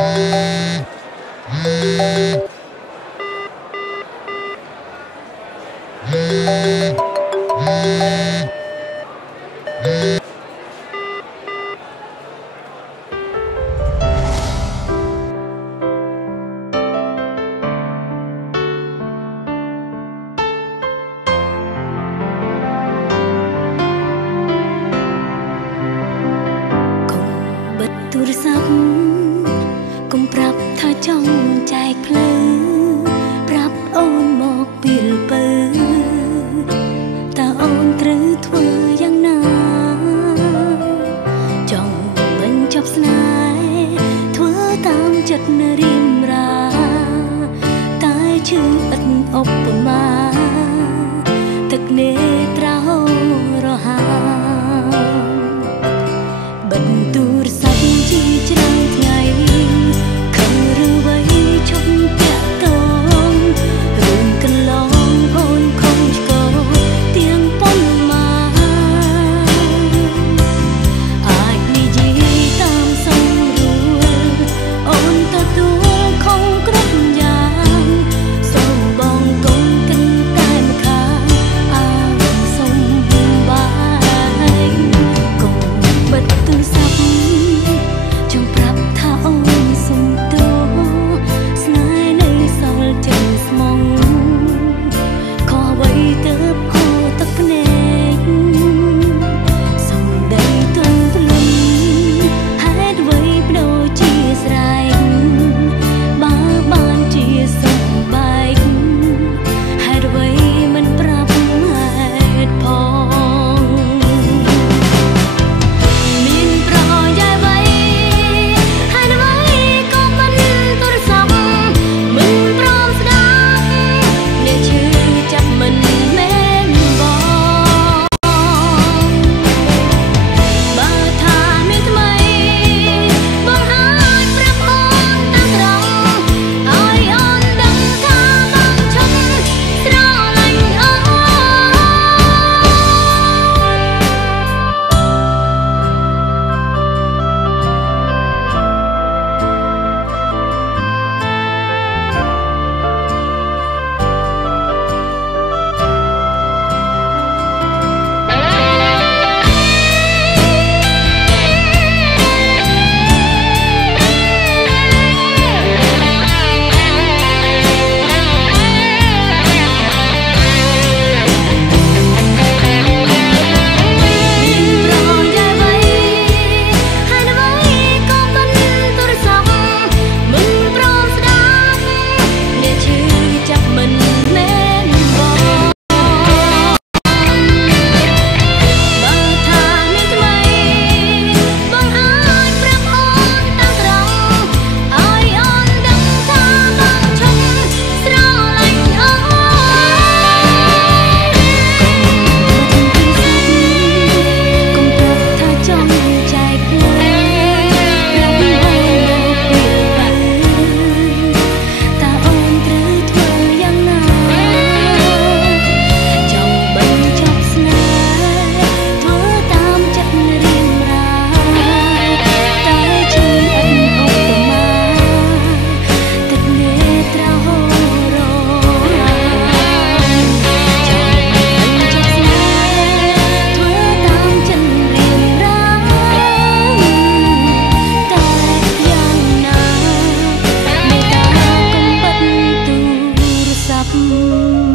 ទូរស័ព្ទកុំប្រាប់ថាចង់ចែកផ្លូវប្រាប់អូនមកពីលពើតើអូនត្រូវធ្វើយ៉ាងណាចង់បញ្ចប់ស្នេហ៍ធ្វើតាមចិត្តរៀមរាតែឈឺឥតឧបមាទឹកនេត្រោរហាបិទទូរស័ព្ទជាច្រើនថ្ងៃខឹងឬវ័យឈប់តាក់ទងរឿងកន្លងអូនខំឆ្កោទៀងប៉ុន្មានអាចនិយាយតាមសម្រួលអូនទទួលខំគ្រប់យ៉ាងសូមបងកុំគិតតែម្ខាងអាសូមបាយកុំបិទទូរស័ព្ទចង់ប្រាប់ថាអូនសុំទោសស្នេហ៍នៅសល់ចេញស្មងខកអ្វីទៅហូរទឹកភ្នែកសំដីទន់ភ្លឹងហេតុអ្វីបដូរជាស្រែកបើបានជាសម្បែកហេតុអ្វីមិនប្រាប់ហេតុផងមានប្រយោជន៍អ្វីហើយអ្វីក៏មិនទូរស័ព្ទមិនព្រមស្ដាប់អ្នកឈឺចាប់មិនមែនបងបើថាមានថ្មីបងអាចប្រាប់អូនតាមត្រង់ឲ្យអូនដឹងថាបងឈប់ស្រឡាញ់អូន Hãy subscribe cho kênh Ghiền Mì Gõ để không bỏ lỡ